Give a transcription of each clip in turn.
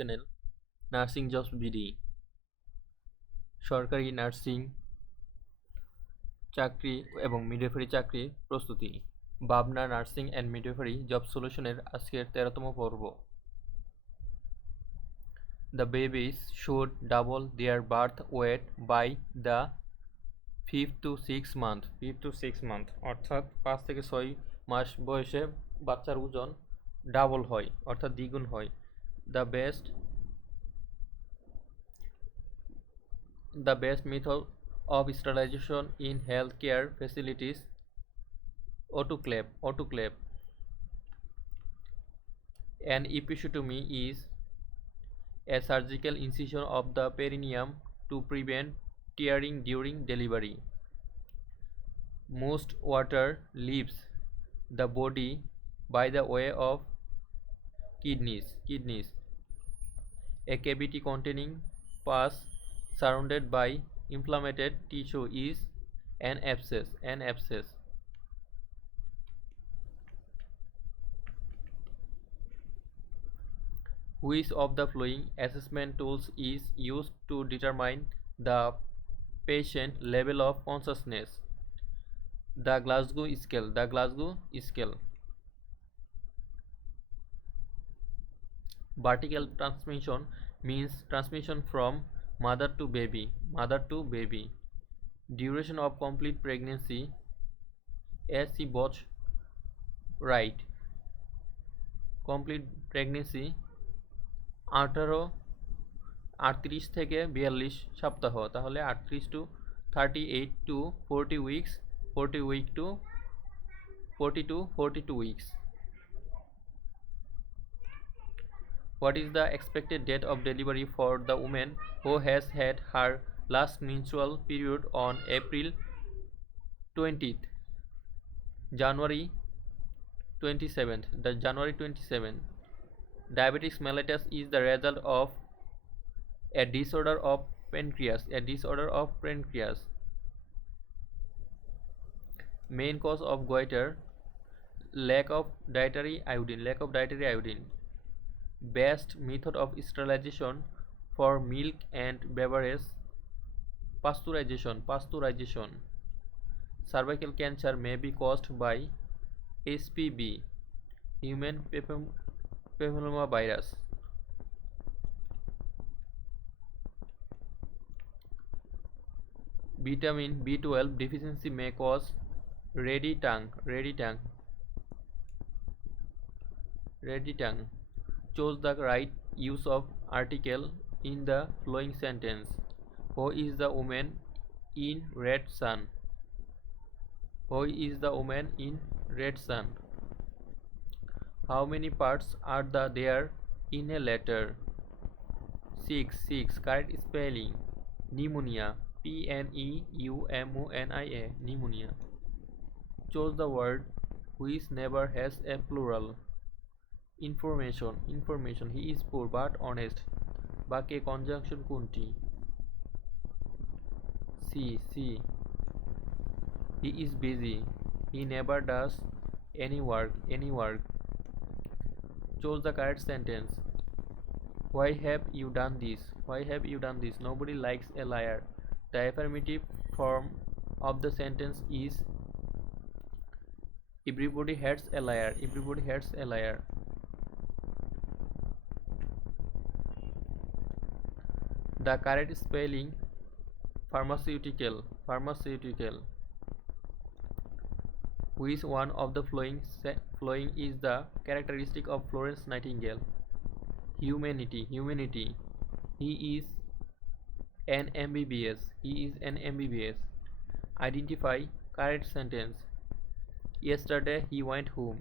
Channel nursing jobs BD সরকারি nursing চাকরি এবং মিডওয়েফারি চাকরি প্রস্তুতি বাবনা নার্সিং অ্যান্ড মিডওয়েফারি জব সলিউশনের আজকের তেরোতম পর্ব the babies should double their birth weight by the fifth to six month fifth to six month অর্থাৎ পাঁচ থেকে ছয় মাস বয়সে বাচ্চার ওজন ডাবল হয় অর্থাৎ দ্বিগুণ হয় the best the best method of sterilization in healthcare facilities autoclave autoclave an episiotomy is a surgical incision of the perineum to prevent tearing during delivery most water leaves the body by the way of kidneys kidneys A cavity containing pus surrounded by inflammated tissue is an abscess. An abscess. Which of the following assessment tools is used to determine the patient level of consciousness? The Glasgow scale. The Glasgow scale. vertical transmission means transmission from mother to baby mother to baby duration of complete pregnancy as he bought right complete pregnancy আঠারো আটত্রিশ থেকে বিয়াল্লিশ সপ্তাহ তাহলে আটত্রিশ to thirty eight to forty weeks 40 week to forty two forty two weeks What is the expected date of delivery for the woman who has had her last menstrual period on April 20th? January 27th. The January 27th. Diabetes mellitus is the result of a disorder of pancreas. A disorder of pancreas. Main cause of goiter lack of dietary iodine. Lack of dietary iodine. Best method of sterilization for milk and beverage pasteurization pasteurization cervical cancer may be caused by SPB human papilloma virus vitamin B twelve deficiency may cause red tongue red tongue red tongue choose the right use of article in the following sentence. Who is the woman in red sun? Who is the woman in red sun? How many parts are the, there in a letter? 6. 6. Correct spelling. Pneumonia. P N E U M O N I A. Pneumonia. Choose the word which never has a plural. information information he is poor but honest বাক্যে conjunction কোনটি C C he is busy he never does any work any work choose the correct sentence why have you done this why have you done this nobody likes a liar the affirmative form of the sentence is everybody hates a liar everybody hates a liar The correct spelling pharmaceutical. Which one of the following is the characteristic of Florence Nightingale? Humanity. He is an MBBS. Identify correct sentence. Yesterday he went home.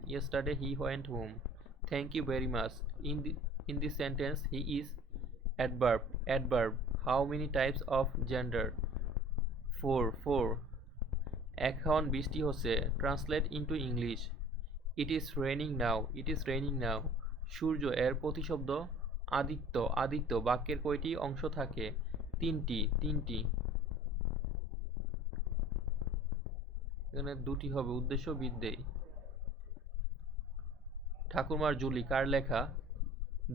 Thank you very much. In this sentence, he is adverb adverb how many types of gender 4 4 এখন বৃষ্টি হচ্ছে translate into English it is raining now it is raining now সূর্য এর প্রতিশব্দ আদিত্য আদিত্য বাক্যের কয়টি অংশ থাকে তিনটি তিনটি এখানে দুটি হবে উদ্দেশ্য বিদ্যেয় ঠাকুরমার জুলি কার লেখা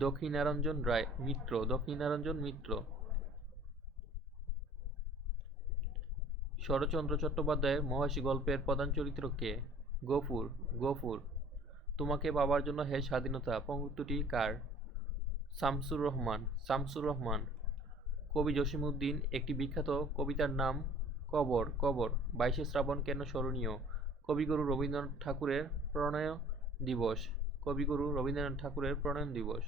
দক্ষিণারঞ্জন রায় মিত্র দক্ষিণারঞ্জন মিত্র শরৎচন্দ্র চট্টোপাধ্যায়ের মহাশী গল্পের প্রধান চরিত্র কে গফুর গফুর তোমাকে বাবার জন্য হে স্বাধীনতা পঙ্গুত্বটি কার শামসুর রহমান শামসুর রহমান কবি জসিমউদ্দিন একটি বিখ্যাত কবিতার নাম কবর কবর বাইশে শ্রাবণ কেন স্মরণীয় কবিগুরু রবীন্দ্রনাথ ঠাকুরের প্রণয় দিবস কবিগুরু রবীন্দ্রনাথ ঠাকুরের প্রণয়ন দিবস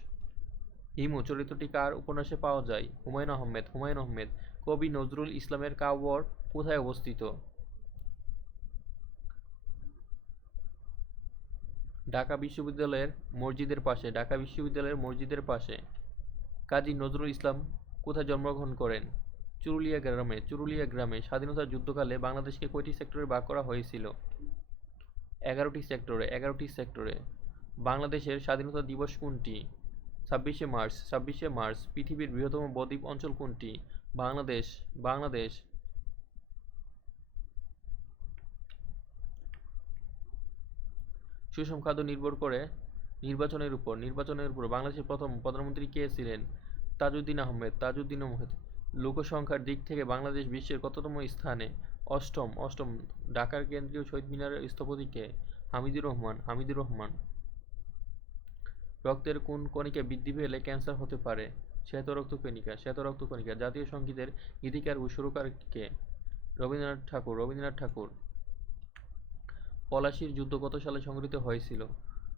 হিমু চরিত্রটি কার উপন্যাসে পাওয়া যায় হুমায়ুন আহমেদ হুমায়ুন আহমেদ কবি নজরুল ইসলামের কাবর কোথায় অবস্থিত ঢাকা বিশ্ববিদ্যালয়ের মসজিদের পাশে ঢাকা বিশ্ববিদ্যালয়ের মসজিদের পাশে কাজী নজরুল ইসলাম কোথায় জন্মগ্রহণ করেন চুরুলিয়া গ্রামে চুরুলিয়া গ্রামে স্বাধীনতা যুদ্ধকালে বাংলাদেশকে কয়টি সেক্টরে ভাগ করা হয়েছিল এগারোটি সেক্টরে এগারোটি সেক্টরে বাংলাদেশের স্বাধীনতা দিবস কোনটি ছাব্বিশে মার্চ ছাব্বিশে মার্চ পৃথিবীর বৃহত্তম বদ্বীপ অঞ্চল কোনটি বাংলাদেশ বাংলাদেশ সুষম খাদ্য নির্ভর করে নির্বাচনের উপর নির্বাচনের উপর বাংলাদেশের প্রথম প্রধানমন্ত্রী কে ছিলেন তাজউদ্দিন আহমেদ তাজউদ্দিন আহমেদ লোকসংখ্যার দিক থেকে বাংলাদেশ বিশ্বের কততম স্থানে অষ্টম অষ্টম ঢাকার কেন্দ্রীয় শহীদ মিনারের স্থপতিকে হামিদুর রহমান হামিদুর রহমান রক্তের কোন কণিকা বৃদ্ধি পেলে ক্যান্সার হতে পারে শ্বেত শ্বেত রক্ত কণিকা রক্ত কণিকা জাতীয় সঙ্গীতের গীতিকার ও সুরকার কে রবীন্দ্রনাথ ঠাকুর রবীন্দ্রনাথ ঠাকুর পলাশির যুদ্ধ কত সালে সংঘটিত হয়েছিল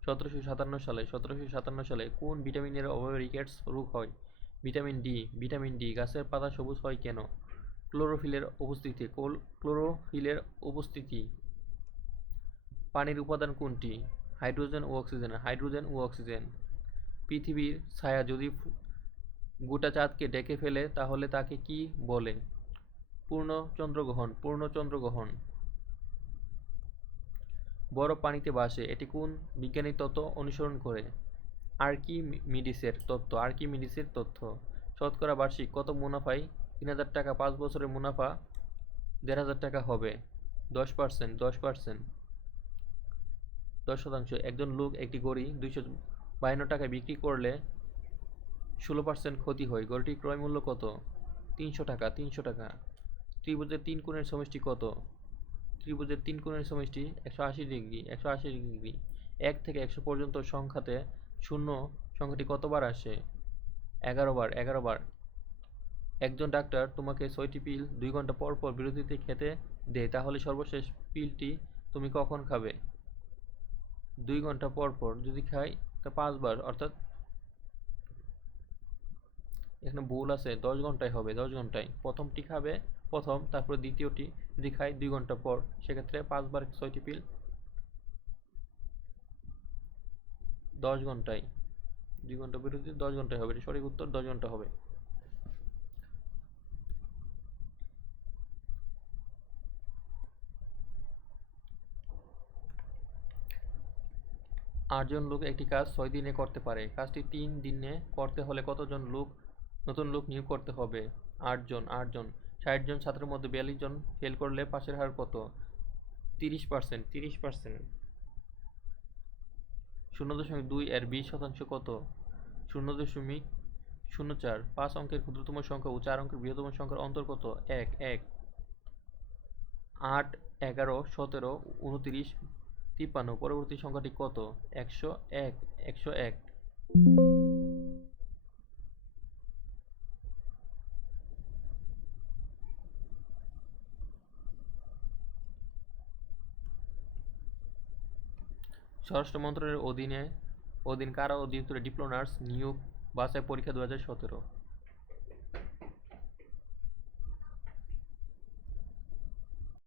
সতেরোশো সাতান্ন সালে সতেরোশো সাতান্ন সালে কোন ভিটামিনের অভাবে রিকেটস রোগ হয় ভিটামিন ডি ভিটামিন ডি গাছের পাতা সবুজ হয় কেন ক্লোরোফিলের উপস্থিতি ক্লোরোফিলের উপস্থিতি পানির উপাদান কোনটি হাইড্রোজেন ও অক্সিজেন হাইড্রোজেন ও অক্সিজেন পৃথিবীর ছায়া যদি গোটা চাঁদকে ডেকে ফেলে তাহলে তাকে কি বলে পূর্ণ চন্দ্রগ্রহণ পূর্ণ চন্দ্রগ্রহণ বরফ পানিতে বাসে এটি কোন বিজ্ঞানী তত্ত্ব অনুসরণ করে মিডিসের তত্ত্ব মিডিসের তথ্য শতকরা বার্ষিক কত মুনাফায় তিন হাজার টাকা পাঁচ বছরের মুনাফা দেড় হাজার টাকা হবে দশ পার্সেন্ট দশ পার্সেন্ট দশ শতাংশ একজন লোক একটি গড়ি দুইশো বায়ান্ন টাকায় বিক্রি করলে ষোলো পার্সেন্ট ক্ষতি হয় গড়িটির ক্রয় মূল্য কত তিনশো টাকা তিনশো টাকা ত্রিভুজের তিন কোণের সমষ্টি কত ত্রিভুজের তিন কোণের সমষ্টি একশো আশি ডিগ্রি একশো আশি ডিগ্রি এক থেকে একশো পর্যন্ত সংখ্যাতে শূন্য সংখ্যাটি কতবার আসে এগারো বার এগারো বার একজন ডাক্তার তোমাকে ছয়টি পিল দুই ঘন্টা পর পর বিরতিতে খেতে দেয় তাহলে সর্বশেষ পিলটি তুমি কখন খাবে দুই ঘন্টা পর পর যদি খাই তা পাঁচবার অর্থাৎ এখানে ভুল আছে দশ ঘন্টায় হবে দশ ঘন্টায় প্রথমটি খাবে প্রথম তারপরে দ্বিতীয়টি যদি খাই দুই ঘন্টা পর সেক্ষেত্রে পাঁচবার ছয়টি পিল দশ ঘন্টায় দুই ঘন্টা বিরতি দশ ঘন্টায় হবে এটি সঠিক উত্তর দশ ঘন্টা হবে আটজন লোক একটি কাজ ছয় দিনে করতে পারে কাজটি তিন দিনে করতে হলে কতজন লোক নতুন লোক নিয়োগ করতে হবে আটজন আটজন ষাট ছাত্রের মধ্যে বিয়াল্লিশ জন ফেল করলে পাশের হার কত তিরিশ পার্সেন্ট তিরিশ পার্সেন্ট শূন্য দশমিক দুই এর বিশ শতাংশ কত শূন্য দশমিক শূন্য চার পাঁচ অঙ্কের ক্ষুদ্রতম সংখ্যা ও চার অঙ্কের বৃহত্তম সংখ্যার অন্তর্গত এক এক আট এগারো সতেরো উনত্রিশ তিপ্পান্ন পরবর্তী সংখ্যাটি কত একশো এক একশো এক স্বরাষ্ট্র মন্ত্রণালয়ের অধীনে অধীন কারা অধিদপ্তরে ডিপ্লোমার্স নিয়োগ বাছাই পরীক্ষা দু হাজার সতেরো